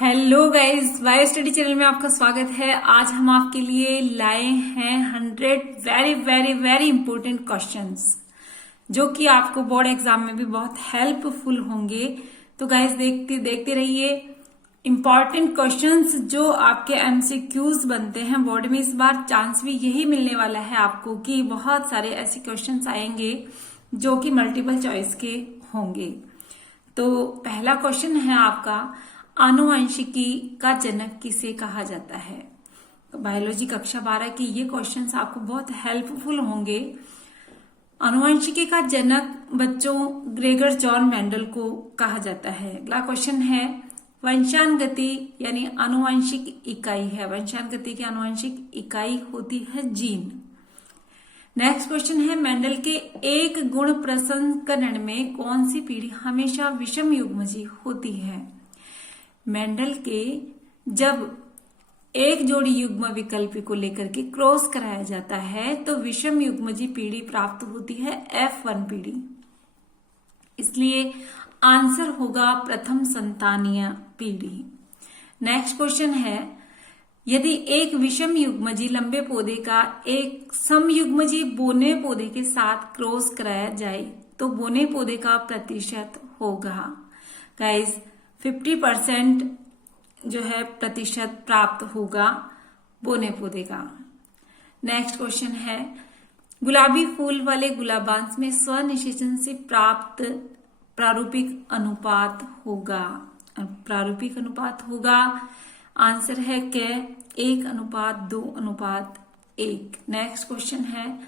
Hello guys, Y study channel में आपका स्वागत है। आज हम आपके लिए लाए हैं 100 very very very important questions जो कि आपको बोर्ड एग्जाम में भी बहुत हेल्पफुल होंगे। तो गाइस देखते देखते रहिए। इंपॉर्टेंट क्वेश्चंस जो आपके एमसीक्यूज बनते हैं बोर्ड में, इस बार चांस भी यही मिलने वाला है आपको कि बहुत सारे ऐसे क्वेश्चंस आएंगे जो कि मल्टीपल चॉइस के होंगे। तो पहला क्वेश्चन है आपका, आनुवंशिकी का जनक किसे कहा जाता है। तो बायोलॉजी कक्षा 12 के ये क्वेश्चंस आपको बहुत हेल्पफुल होंगे। आनुवंशिकी का जनक बच्चों ग्रेगर जॉन मेंडल को कहा जाता है। अगला क्वेश्चन है, वंशानुगति यानी आनुवंशिक इकाई है। वंशानुगति की आनुवंशिक इकाई होती है जीन। नेक्स्ट क्वेश्चन है, मेंडल के एक गुण प्रसंस्करण में कौन सी पीढ़ी हमेशा विषम युग्मजी होती है। मेंडल के जब एक जोड़ी युग्म विकल्प को लेकर के क्रॉस कराया जाता है तो विषम युग्मजी पीढ़ी प्राप्त होती है F1 पीढ़ी। इसलिए आंसर होगा प्रथम संतानीय पीढ़ी। नेक्स्ट क्वेश्चन है, यदि एक विषम युग्मजी लंबे पौधे का एक समयुग्मजी बोने पौधे के साथ क्रॉस कराया जाए तो बोने पौधे का प्रतिशत होगा। गाइस 50% जो है प्रतिशत प्राप्त होगा बोने पौधे का। नेक्स्ट क्वेश्चन है, गुलाबी फूल वाले गुलाबांश में स्वनिषेचन से प्राप्त प्रारूपिक अनुपात होगा। प्रारूपिक अनुपात होगा, आंसर है के 1:2:1। नेक्स्ट क्वेश्चन है,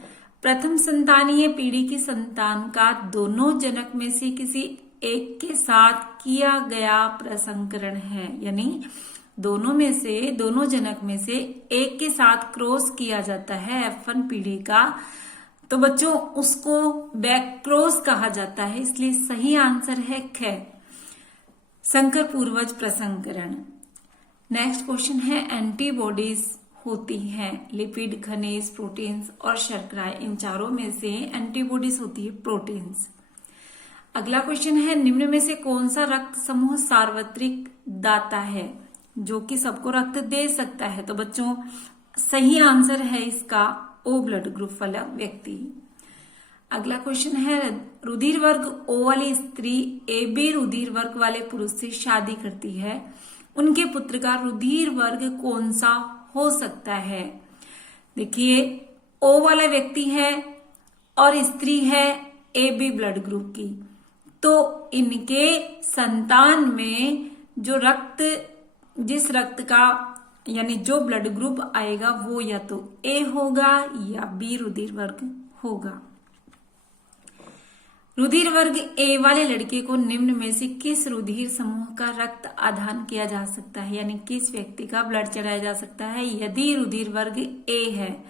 प्रथम संतानीय पीढ़ी की संतान का दोनों जनक में से किसी एक के साथ किया गया प्रसंकरण है। यानी दोनों जनक में से एक के साथ क्रॉस किया जाता है F1 पीढ़ी का, तो बच्चों उसको बैक क्रॉस कहा जाता है। इसलिए सही आंसर है ख, संकर पूर्वज प्रसंकरण। नेक्स्ट क्वेश्चन है, एंटीबॉडीज होती हैं लिपिड, खनिज, प्रोटीन्स और शर्करा। इन चारों में से एंटीबॉडीज होती है प्रोटीन्स। अगला क्वेश्चन है, निम्न में से कौन सा रक्त समूह सार्वत्रिक दाता है जो कि सबको रक्त दे सकता है। तो बच्चों सही आंसर है इसका O ब्लड ग्रुप वाला व्यक्ति। अगला क्वेश्चन है, रुधिर वर्ग O वाली स्त्री AB रुधिर वर्ग वाले पुरुष से शादी करती है, उनके पुत्र का रुधिर वर्ग कौन सा हो सकता है। देखिए O वाला व्यक्ति है और स्त्री है AB ब्लड ग्रुप की, तो इनके संतान में जो जिस रक्त का यानी जो ब्लड ग्रुप आएगा वो या तो A होगा या B रुधिर वर्ग होगा। रुधिर वर्ग A वाले लड़के को निम्न में से किस रुधिर समूह का रक्त आदान किया जा सकता है, यानी किस व्यक्ति का ब्लड चढ़ाया जा सकता है यदि रुधिर वर्ग A है।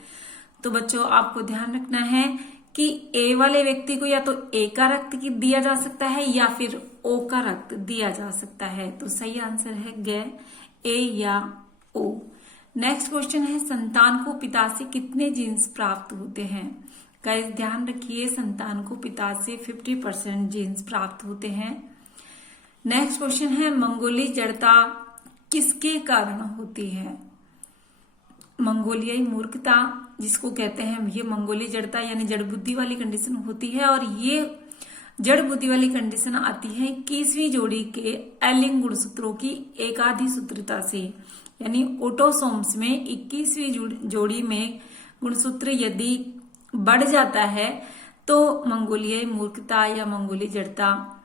तो बच्चों आपको ध्यान रखना है कि A वाले व्यक्ति को या तो A का रक्त दिया जा सकता है या फिर O का रक्त दिया जा सकता है। तो सही आंसर है ग, A या O। नेक्स्ट क्वेश्चन है, संतान को पिता से कितने जीन्स प्राप्त होते हैं। गाइस ध्यान रखिए, संतान को पिता से 50% जीन्स प्राप्त होते हैं। नेक्स्ट क्वेश्चन है, मंगोली जड़ता किसके कारण होती है। मंगोलियाई मूर्खता जिसको कहते हैं, ये मंगोली जड़ता यानी जड़ बुद्धि वाली कंडीशन होती है। और ये जड़ बुद्धि वाली कंडीशन आती है 21वीं जोड़ी के एलिंग गुणसूत्रों की एकाधी सूत्रता से। यानी ऑटोसोम्स में 21वीं जोड़ी में गुणसूत्र यदि बढ़ जाता है तो मंगोलियाई मूर्खता या मंगोली जड़ता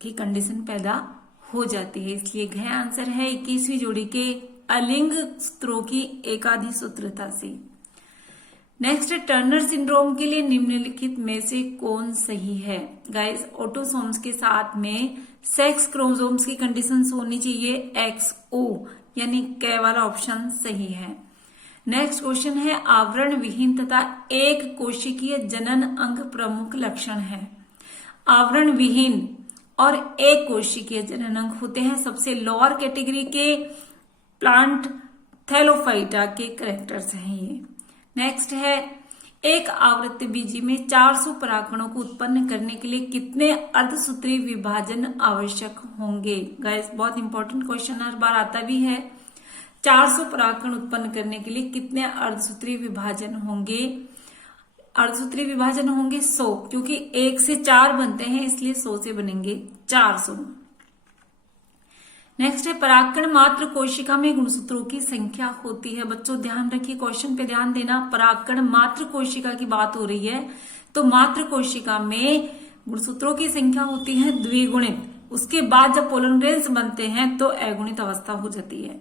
की कंडीशन पैदा हो जाती है। इसलिए घ आंसर है 21वीं जोड़ी के अलिंग सूत्रों की एकाधी सूत्रता से। नेक्स्ट, टर्नर सिंड्रोम के लिए निम्नलिखित में से कौन सही है। गाइस ऑटोसोम्स के साथ में सेक्स क्रोमोसोम्स की कंडीशन होनी चाहिए XO, यानी क वाला ऑप्शन सही है। नेक्स्ट क्वेश्चन है, आवरण विहीन तथा एक कोशिकीय जनन अंग प्रमुख लक्षण है। आवरण विहीन और एक कोशिकीय जनन अंग होते हैं सबसे लोअर कैटेगरी के प्लांट थैलोफाइटा के कैरेक्टर्स हैं ये। नेक्स्ट है, एक आवृत्ति बीजी में 400 परागकणों को उत्पन्न करने के लिए कितने अर्धसूत्री विभाजन आवश्यक होंगे? गाइस बहुत इंपॉर्टेंट क्वेश्चन हर बार आता भी है। 400 परागकण उत्पन्न करने के लिए कितने अर्धसूत्री विभाजन होंगे? अर्धसूत्री विभाजन होंगे 100, क्योंकि 1 से 4 बनते हैं इसलिए 100 से बनेंगे 400। नेक्स्ट है परागकण मात्र कोशिका में गुणसूत्रों की संख्या होती है। बच्चों ध्यान रखिए, क्वेश्चन पे ध्यान देना। परागकण मात्र कोशिका की बात हो रही है, तो मात्र कोशिका में गुणसूत्रों की संख्या होती है द्विगुणित। उसके बाद जब पोलन ग्रेन्स बनते हैं तो अगुणित अवस्था हो जाती है।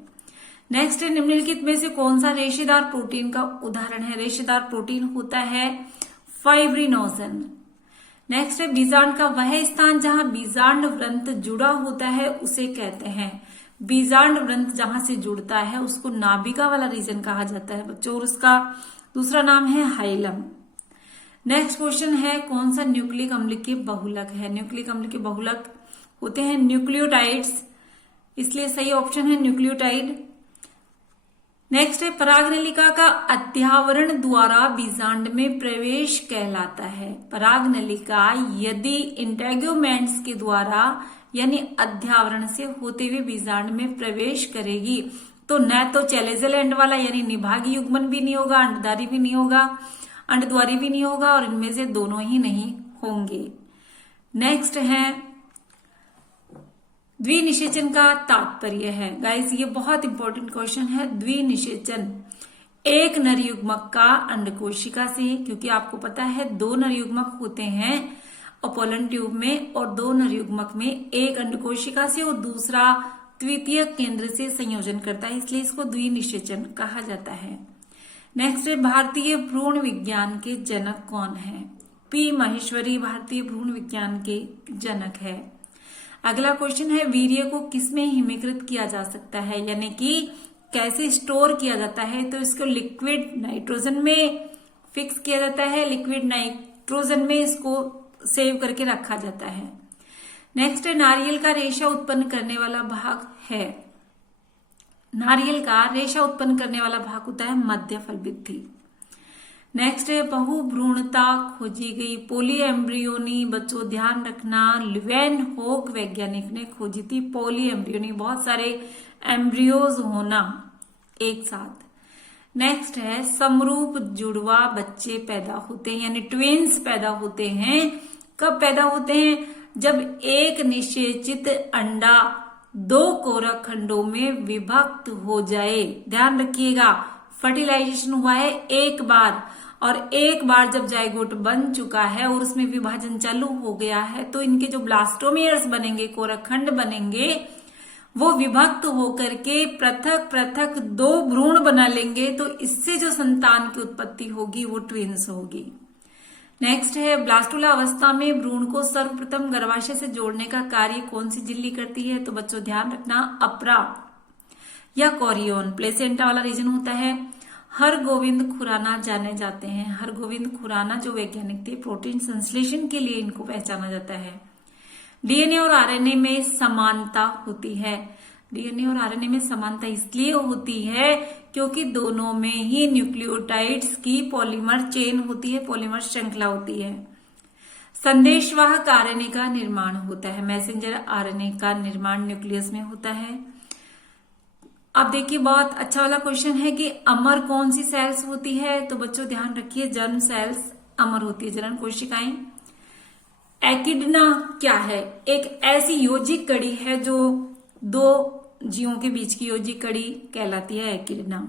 नेक्स्ट है निम्नलिखित में से कौन सा रेशेदार प्रोटीन का उदाहरण है? रेशेदार प्रोटीन होता है फाइब्रिनोजन। नेक्स्ट है बीजांड का वह स्थान जहां बीजांड व्रंत जुड़ा होता है उसे कहते हैं। बीजांड व्रंत जहां से जुड़ता है उसको नाभिका वाला रीजन कहा जाता है बच्चों, और उसका दूसरा नाम है हाइलम। नेक्स्ट क्वेश्चन है कौन सा न्यूक्लिक अम्ल के बहुलक है? न्यूक्लिक अम्ल के बहुलक होते हैं न्यूक्लियोटाइड्स, इसलिए सही ऑप्शन है न्यूक्लियोटाइड। नेक्स्ट है परागनलिका का अध्यावरण द्वारा बीजांड में प्रवेश कहलाता है। परागनलिका यदि इंटेग्यूमेंट्स के द्वारा यानी अध्यावरण से होते हुए बीजांड में प्रवेश करेगी तो न तो चैलेजल एंड वाला यानी निभागी युग्मन भी नहीं होगा, अंडधारी भी नहीं होगा, अंडद्वारी भी नहीं होगा, और इनमें से दोनों ही नहीं होंगे। नेक्स्ट है द्विनिषेचन का तात्पर्य है। गाइस ये बहुत इंपॉर्टेंट क्वेश्चन है। द्विनिषेचन एक नर युग्मक का अंडकोशिका से, क्योंकि आपको पता है 2 नर युग्मक होते हैं अपोलन ट्यूब में, और 2 नर युग्मक में एक अंडकोशिका से और दूसरा द्वितीय केंद्र से संयोजन करता है, इसलिए इसको द्विनिषेचन कहा जाता है। नेक्स्ट है भारतीय भ्रूण विज्ञान के जनक कौन है? पी महेश्वरी भारतीय भ्रूण विज्ञान के जनक है। अगला क्वेश्चन है वीर्य को किसमें हिमीकृत किया जा सकता है, यानी कि कैसे स्टोर किया जाता है? तो इसको लिक्विड नाइट्रोजन में फिक्स किया जाता है, लिक्विड नाइट्रोजन में इसको सेव करके रखा जाता है। नेक्स्ट है नारियल का रेशा उत्पन्न करने वाला भाग है। नारियल का रेशा उत्पन्न करने वाला भाग होता है मध्य फलभित्ति। नेक्स्ट है बहुभ्रूणता खोजी गई पोली एम्ब्रियोनी। बच्चों ध्यान रखना, ल्यूवेन होक वैज्ञानिक ने खोजी थी पोली एम्ब्रियोनी, बहुत सारे एम्ब्रियोज होना एक साथ। नेक्स्ट है समरूप जुड़वा बच्चे पैदा होते हैं, यानी ट्विंस पैदा होते हैं। कब पैदा होते हैं? जब एक निषेचित अंडा 2 कोरक खंडों में विभक्त हो जाए। ध्यान रखिएगा, फर्टिलाइजेशन हुआ है एक बार, और एक बार जब जाइगोट बन चुका है और उसमें विभाजन चालू हो गया है तो इनके जो ब्लास्टोमियर्स बनेंगे, कोरकखंड बनेंगे, वो विभक्त होकर के पृथक पृथक 2 भ्रूण बना लेंगे, तो इससे जो संतान की उत्पत्ति होगी वो ट्विंस होगी। नेक्स्ट है ब्लास्टुला अवस्था में भ्रूण को सर्वप्रथम गर्भाशय से जोड़ने का कार्य कौन सी झिल्ली करती है? तो बच्चों ध्यान रखना, अप्रा या कोरियोन, प्लेसेंटा वाला रीजन होता है। हरगोविंद खुराना जाने जाते हैं। हरगोविंद खुराना जो वैज्ञानिक थे, प्रोटीन संश्लेषण के लिए इनको पहचाना जाता है। डीएनए और आरएनए में समानता होती है। डीएनए और आरएनए में समानता इसलिए होती है क्योंकि दोनों में ही न्यूक्लियोटाइड्स की पॉलीमर चेन होती है, पॉलीमर श्रृंखला होती है। संदेशवाहक आरएनए का निर्माण होता है। मैसेंजर आरएनए का निर्माण न्यूक्लियस में होता है। अब देखिए बहुत अच्छा वाला क्वेश्चन है कि अमर कौन सी सेल्स होती है? तो बच्चों ध्यान रखिए, जर्म सेल्स अमर होती है, जनन कोशिकाएं। एकिडना क्या है? एक ऐसी योजिक कड़ी है जो 2 जीवों के बीच की योजिक कड़ी कहलाती है एकिडना।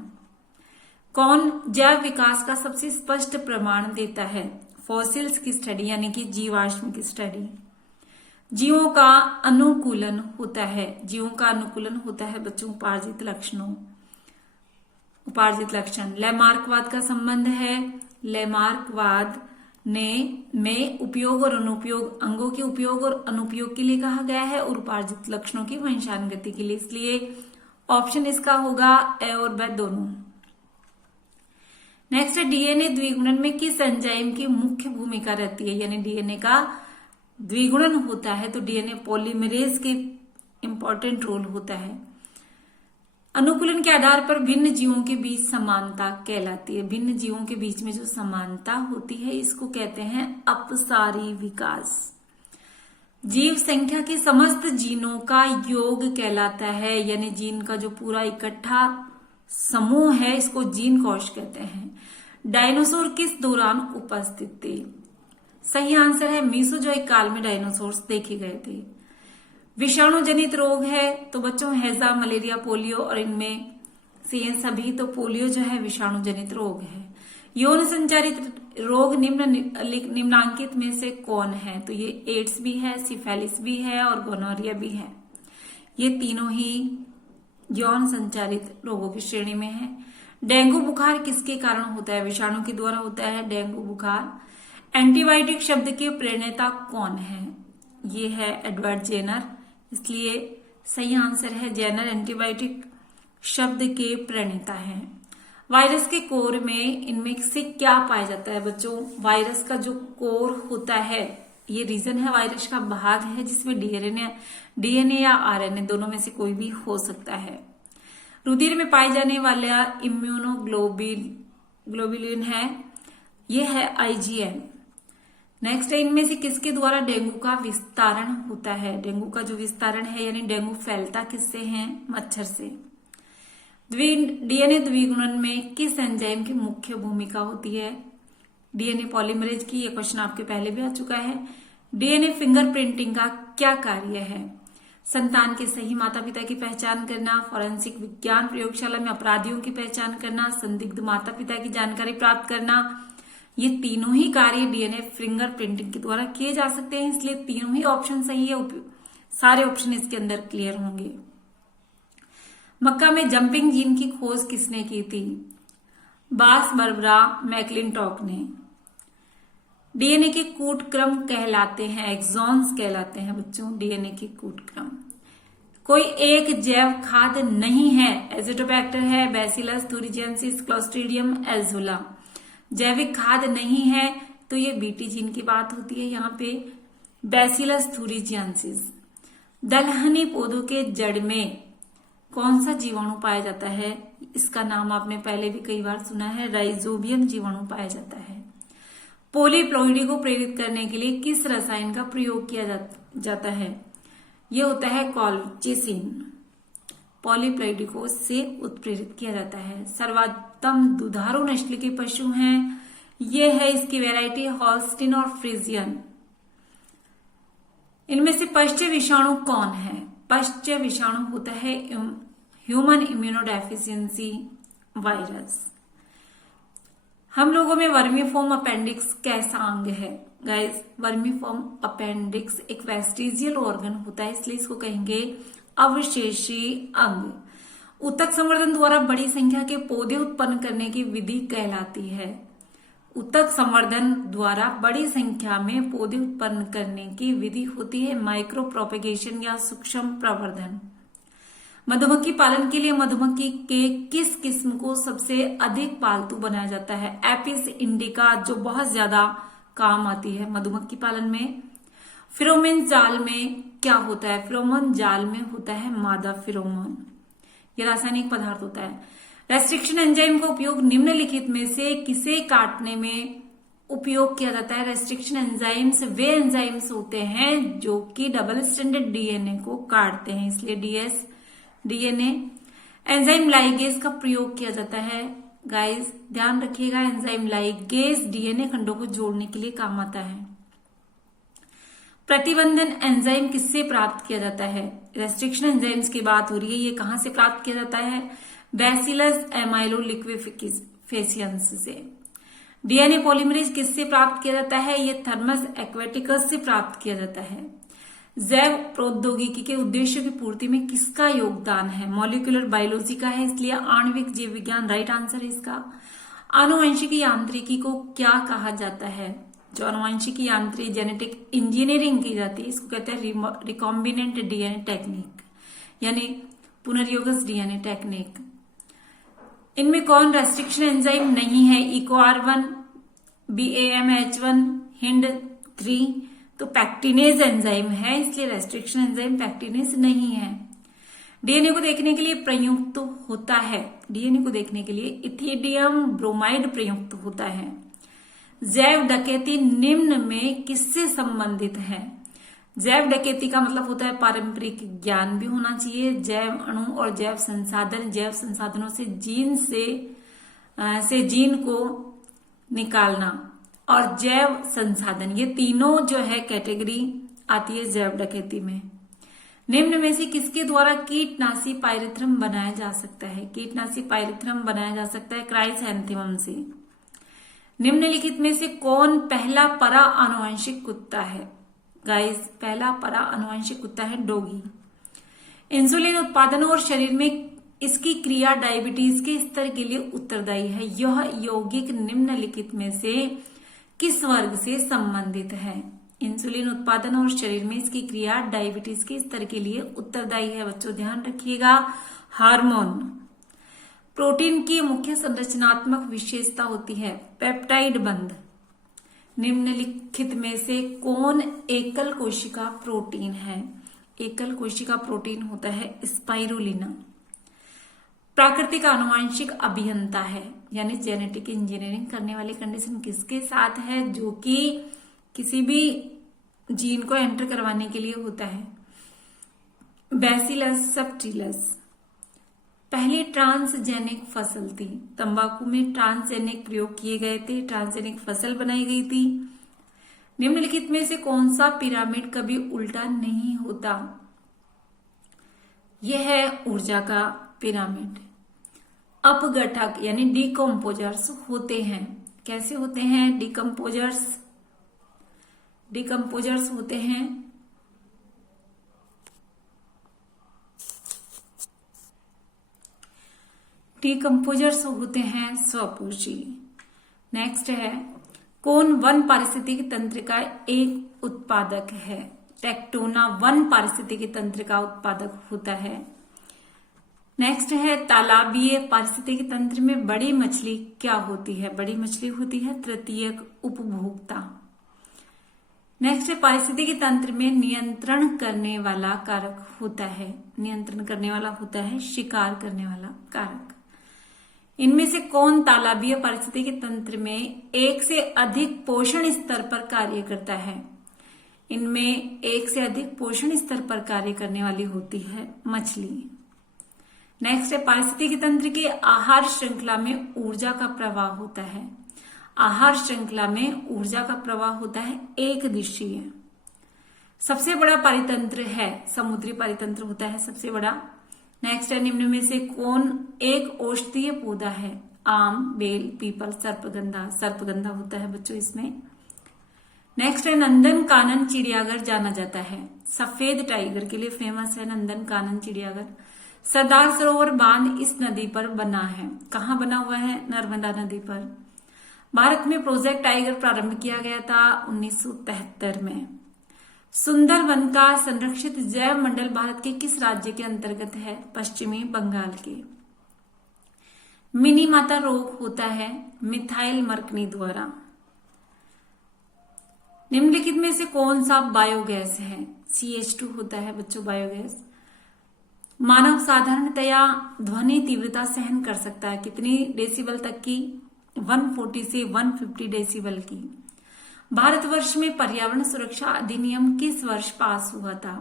कौन जैव विकास का सबसे स्पष्ट प्रमाण देता है? फॉसिल्स की स्टडी यानी कि जीवाश्म की स्टडी। जीवों का अनुकूलन होता है। जीवों का अनुकूलन होता है बच्चों उपार्जित लक्षणों, उपार्जित लक्षण। लैमार्कवाद का संबंध है। लैमार्कवाद में उपयोग और अनुपयोग, अंगों के उपयोग और अनुपयोग के लिए कहा गया है और उपार्जित लक्षणों की वंशानुगति के लिए, इसलिए ऑप्शन इसका होगा ए और बी दोनों। नेक्स्ट है डीएनए द्विगुणन में किस एंजाइम की मुख्य भूमिका रहती है? यानी डीएनए का द्विगुणन होता है तो डीएनए पॉलीमरेज के इंपॉर्टेंट रोल होता है। अनुकूलन के आधार पर भिन्न जीवों के बीच समानता कहलाती है। भिन्न जीवों के बीच में जो समानता होती है इसको कहते हैं अपसारी विकास। जीव संख्या के समस्त जीनों का योग कहलाता है, यानी जीन का जो पूरा इकट्ठा समूह है इसको जीन कोश कहते हैं। डायनासोर किस दौरान उपस्थित थे? सही आंसर है मीसोजोइक काल में डायनासोर्स देखे गए थे। विषाणु जनित रोग है तो बच्चों हैजा, मलेरिया, पोलियो, और इनमें से ये सभी तो पोलियो जो है विषाणु जनित रोग है। यौन संचारित रोग निम्नांकित में से कौन है? तो ये एड्स भी है, सिफेलिस भी है और गोनोरिया भी है। ये तीनों ही यौन संचारित रोगों की श्रेणी में है। डेंगू बुखार किसके कारण होता है? विषाणु के द्वारा होता है डेंगू बुखार। एंटीबायोटिक शब्द के प्रणेता कौन है? ये है एडवर्ड जेनर, इसलिए सही आंसर है जेनर एंटीबायोटिक शब्द के प्रणेता हैं। वायरस के कोर में इनमें से क्या पाया जाता है? बच्चों, वायरस का जो कोर होता है ये रीजन है, वायरस का भाग है जिसमें डीएनए या आरएनए दोनों में से कोई भी हो सकता है। रुधिर में पाए जाने वाला इम्यूनोग्लोबुलिन है, ये है आईजीएम। नेक्स्ट है, इनमें से किसके द्वारा डेंगू का विस्तारण होता है? डेंगू का जो विस्तारण है यानी डेंगू फैलता किससे है? मच्छर से। डीएनए द्विगुणन में किस एंजाइम की मुख्य भूमिका होती है? डीएनए पॉलीमरेज की। यह क्वेश्चन आपके पहले भी आ चुका है। डीएनए फिंगरप्रिंटिंग का क्या कार्य है? संतान के सही माता पिता की पहचान करना, फॉरेंसिक विज्ञान प्रयोगशाला में अपराधियों की पहचान करना, संदिग्ध माता पिता की जानकारी प्राप्त करना, ये तीनों ही कार्य डीएनए फिंगरप्रिंटिंग के द्वारा किए जा सकते हैं, इसलिए तीनों ही ऑप्शन सही है। सारे ऑप्शन इसके अंदर क्लियर होंगे। मक्का में जंपिंग जीन की खोज किसने की थी? बास बर्बरा मैकलिंटॉक ने। डीएनए के कूट क्रम कहलाते हैं, एक्सॉन्स कहलाते हैं बच्चों डीएनए के कूट क्रम। कोई एक जैव खाद्य नहीं है, एजिटोबैक्टर है, बैसिलस थूरिजिएंसिस, क्लोस्ट्रीडियम एल्जुला। जैविक खाद्य नहीं है तो ये बीटी जीन की बात होती है, यहाँ पे बैसिलस थूरिजिएंसिस। दलहनी पौधों के जड़ में कौन सा जीवाणु पाया जाता है? इसका नाम आपने पहले भी कई बार सुना है, राइजोबियम जीवाणु पाया जाता है। पॉलीप्लॉइडी को प्रेरित करने के लिए किस रसायन का प्रयोग किया जाता है? यह होता है कॉलचिसिन। पॉलीप्लॉइडी को से उत्प्रेरित किया जाता है। सर्वोत्तम दुधारू नस्ल के पशु हैं, ये है इसकी वैरायटी हॉल्स्टीन और फ्रीजियन। इनमें से पश्च विषाणु कौन है? पश्च विषाणु होता है ह्यूमन इम्यूनोडेफिशिएंसी वायरस। हम लोगों में वर्मीफॉर्म अपेंडिक्स कैसा अंग है? गाइस, वर्मीफॉर्म अपेंडिक्स एक वेस्टिजियल ऑर्गन होता है, इसलिए इसको कहेंगे अवशेषी अंग। उत्तक संवर्धन द्वारा बड़ी संख्या के पौधे उत्पन्न करने की विधि कहलाती है। उत्तक संवर्धन द्वारा बड़ी संख्या में पौधे उत्पन्न करने की विधि होती है माइक्रो प्रोपेगेशन या सूक्ष्म प्रवर्धन। मधुमक्खी पालन के लिए मधुमक्खी के किस किस्म को सबसे अधिक पालतू बनाया जाता है? एपिस इंडिका, जो बहुत ज्यादा काम आती है मधुमक्खी पालन में। फिरोमोन जाल में क्या होता है? फिरोमोन जाल में होता है मादा फिरोमोन, यह रासायनिक पदार्थ होता है। रेस्ट्रिक्शन एंजाइम का उपयोग निम्नलिखित में से किसे काटने में उपयोग किया जाता है? रेस्ट्रिक्शन एंजाइम्स वे एंजाइम्स होते हैं जो कि डबल स्ट्रैंडेड डीएनए को काटते हैं, इसलिए डीएनए। एंजाइम लाइगेज का प्रयोग किया जाता है। गाइस ध्यान रखिएगा, एंजाइम लाइगेज डीएनए खंडों को जोड़ने के लिए काम आता है। प्रतिबंधन एंजाइम किससे प्राप्त किया जाता है? रेस्ट्रिक्शन एंजाइम्स की बात हो रही है, ये कहां से प्राप्त किया जाता है? बैसिलस एमाइलोलिक्विफिकेशंस से। डीएनए पॉलीमरेज किससे प्राप्त किया जाता है? ये थर्मस एक्वेटिकस से प्राप्त किया जाता है। जैव प्रौद्योगिकी के उद्देश्य की पूर्ति में किसका योगदान है? मॉलिक्यूलर बायोलॉजी का है, इसलिए आणविक जीव विज्ञान राइट आंसर है इसका। आनुवंशिकी यांत्रिकी को क्या कहा जाता है? जो आनुवंशिकी यांत्रिकी जेनेटिक इंजीनियरिंग की जाती है इसको कहते हैं रिकॉम्बिनेंट डीएनए टेक्निक, यानी पुनर्योगस डीएनए टेक्निक। इनमें कौन रेस्ट्रिक्शन एंजाइम नहीं है? EcoR1, BAMH1, HIND3, तो पैक्टिनेज एंजाइम है, इसलिए रेस्ट्रिक्शन एंजाइम पैक्टिनेज नहीं है। डीएनए को देखने के लिए प्रयुक्त होता है, डीएनए को देखने के लिए इथिडियम ब्रोमाइड प्रयुक्त होता है। जैव डकैती निम्न में किससे संबंधित है? जैव डकैती का मतलब होता है पारंपरिक ज्ञान भी होना चाहिए, जैव अणु और जैव संसाधनों से जीन को निकालना और जैव संसाधन, ये तीनों जो है कैटेगरी आती है जैव डकैती में। निम्न में से किसके द्वारा कीटनाशी पायरेथ्रम बनाया जा सकता है? कीटनाशी पायरेथ्रम बनाया जा सकता है क्राइसैंथेमम से। निम्नलिखित में से कौन पहला परा आनुवंशिक कुत्ता है? गाइस, पहला परा आनुवंशिक कुत्ता है डॉगी। इंसुलिन उत्पादन और शरीर में इसकी क्रिया डायबिटीज के स्तर के लिए उत्तरदायी है। यह यौगिक निम्नलिखित में से किस वर्ग से संबंधित है? इंसुलिन उत्पादन और शरीर में इसकी क्रिया डायबिटीज के स्तर के लिए उत्तरदायी है। बच्चों ध्यान रखिएगा, हार्मोन। प्रोटीन की मुख्य संरचनात्मक विशेषता होती है पेप्टाइड बंध। निम्नलिखित में से कौन एकल कोशिका प्रोटीन है? एकल कोशिका प्रोटीन होता है स्पाइरुलिना। प्राकृतिक आनुवांशिक अभियंता है, यानी जेनेटिक इंजीनियरिंग करने वाली कंडीशन किसके साथ है? जो कि किसी भी जीन को एंटर करवाने के लिए होता है। बैसिलस सबटिलस पहली ट्रांसजेनिक फसल थी। तंबाकू में ट्रांसजेनिक प्रयोग किए गए थे, ट्रांसजेनिक फसल बनाई गई थी। निम्नलिखित में से कौन सा पिरामिड कभी उल्टा नहीं होता? यह है ऊर्जा का पिरामिड। अपघटक यानी डिकम्पोजर्स होते हैं। कैसे होते हैं? डिकम्पोजर्स होते हैं स्वपोषी। नेक्स्ट है, कौन वन पारिस्थितिकी तंत्र का एक उत्पादक है? टेक्टोना वन पारिस्थितिकी तंत्र का उत्पादक होता है। नेक्स्ट है, तालाबीय पारिस्थितिकी तंत्र में बड़ी मछली क्या होती है? बड़ी मछली होती है तृतीयक उपभोक्ता। नेक्स्ट है, पारिस्थितिकी तंत्र में नियंत्रण करने वाला कारक होता है। नियंत्रण करने वाला होता है शिकार करने वाला कारक। इनमें से कौन तालाबीय पारिस्थितिकी तंत्र में एक से अधिक पोषण स्तर पर कार्य करता है? इनमें एक से अधिक पोषण स्तर पर कार्य करने वाली होती है मछली। नेक्स्ट है, पारिस्थितिकी तंत्र की आहार श्रृंखला में ऊर्जा का प्रवाह होता है। आहार श्रृंखला में ऊर्जा का प्रवाह होता है एक दिशीय। सबसे बड़ा पारितंत्र है समुद्री पारितंत्र होता है सबसे बड़ा। नेक्स्ट है, निम्न में से कौन एक औषधीय पौधा है? आम, बेल, पीपल, सर्पगंधा होता है बच्चों इसमें। नेक्स्ट है, नंदन कानन चिड़ियाघर जाना जाता है सफेद टाइगर के लिए फेमस है नंदन कानन चिड़ियाघर। सरदार सरोवर बांध इस नदी पर बना है। कहाँ बना हुआ है? नर्मदा नदी पर। भारत में प्रोजेक्ट टाइगर प्रारंभ किया गया था 1973 में। सुंदरवन का संरक्षित जैव मंडल भारत के किस राज्य के अंतर्गत है? पश्चिमी बंगाल के। मिनी माता रोग होता है मिथाइल मर्कनी द्वारा। निम्नलिखित में से कौन सा बायोगैस है? CH2 होता है बच्चों बायोगैस। मानव साधारणतया ध्वनि तीव्रता सहन कर सकता है कितनी डेसिबल तक की? 140 से 150 डेसिबल की। भारतवर्ष में पर्यावरण सुरक्षा अधिनियम किस वर्ष पास हुआ था?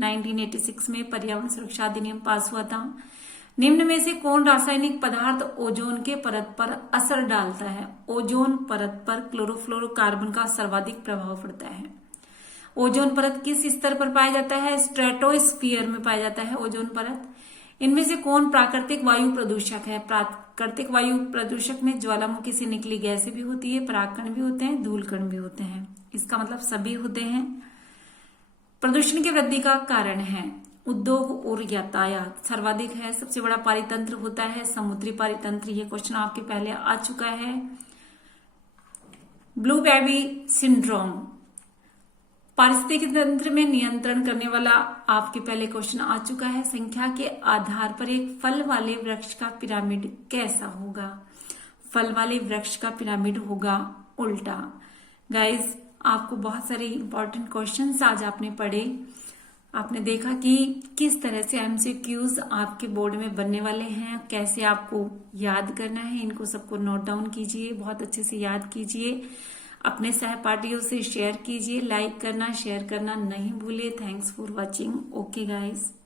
1986 में पर्यावरण सुरक्षा अधिनियम पास हुआ था। निम्न में से कौन रासायनिक पदार्थ ओजोन के परत पर असर डालता है? ओजोन परत पर क्लोरोफ्लोरोकार्बन का सर्वाधिक प्रभाव पड़ता है। ओजोन परत किस स्तर पर पाया जाता है? स्ट्रेटोस्फीयर में पाया जाता है ओजोन परत। इनमें से कौन प्राकृतिक वायु प्रदूषक है? प्राकृतिक वायु प्रदूषक में ज्वालामुखी से निकली गैसें भी होती है, परागकण भी होते हैं, धूलकण भी होते हैं। इसका मतलब सभी होते हैं। प्रदूषण की वृद्धि का कारण है उद्योग और यातायात सर्वाधिक है। सबसे बड़ा पारितंत्र होता है समुद्री पारितंत्र। ये क्वेश्चन आपके पहले आ चुका है। ब्लू बेबी सिंड्रोम पारिस्थितिकी तंत्र में नियंत्रण करने वाला आपके पहले क्वेश्चन आ चुका है। संख्या के आधार पर एक फल वाले वृक्ष का पिरामिड कैसा होगा? फल वाले वृक्ष का पिरामिड होगा उल्टा। गाइज, आपको बहुत सारे इंपॉर्टेंट क्वेश्चंस आज आपने पढ़े। आपने देखा कि किस तरह से एमसीक्यूज आपके बोर्ड में बनने वाले हैं, कैसे आपको याद करना है। इनको सबको नोट डाउन कीजिए, बहुत अच्छे से याद कीजिए, अपने सहपाठियों से शेयर कीजिए। लाइक करना, शेयर करना नहीं भूलिए। Thanks for watching. Okay guys.